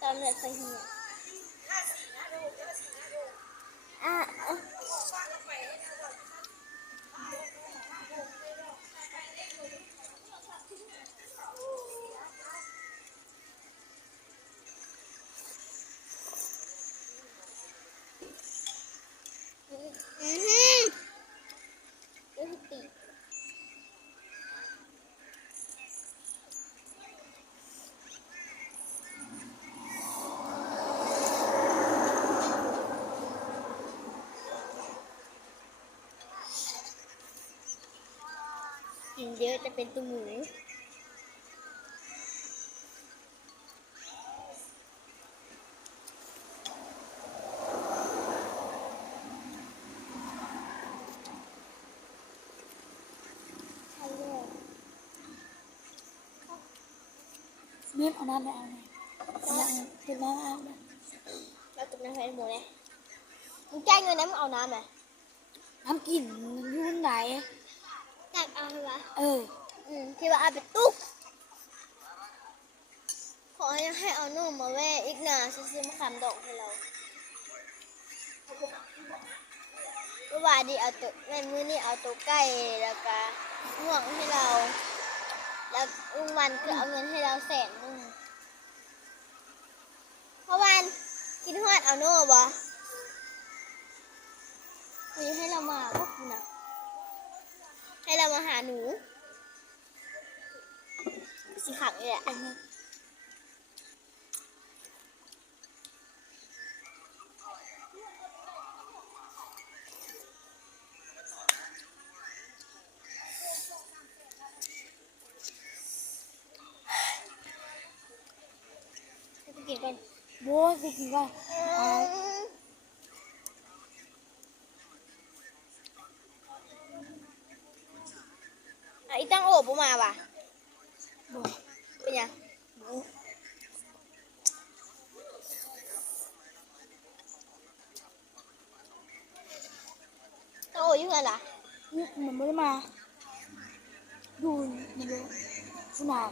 ตอนเลือดไฟเหี่ยอ่ะอือหือดูสิปีกินเยอะจะเป็นตัวหมูเมียเอาน้ำไปเอาเนี่ยคือน้ำเอาเนี่ย เราตุกน้ำไฟหมูเลยมึงจ่ายเงินนะมึงเอาน้ำไหม น้ำกินยุ่นไหน อยากเอาใช่ปะ ที่ว่าเอาไปตุ๊กขอให้เอาหนุ่มมาแว่อีกหนาซื้อมะขามดอกให้เราเมื่อวานนี้เอาตัวแม่มื้อนี้เอาตัวไก่แล้วก็ห่วงให้เรา แล้วลุงวันก็เอาเงินให้เรา100,000เพราะวันกินฮอดเอาโน่บ่มีให้เรามาพวกคุณนะให้เรามาหาหนูสิขังเลยอ่ะให้กูกินก่อน โบ้กูกินก่อนอีตั้งโอบมาว่ะ โบ้ เป็นยังตั้งโอบอยู่เงินเหรอ มันไม่ได้มาดูมันดูผู้นาน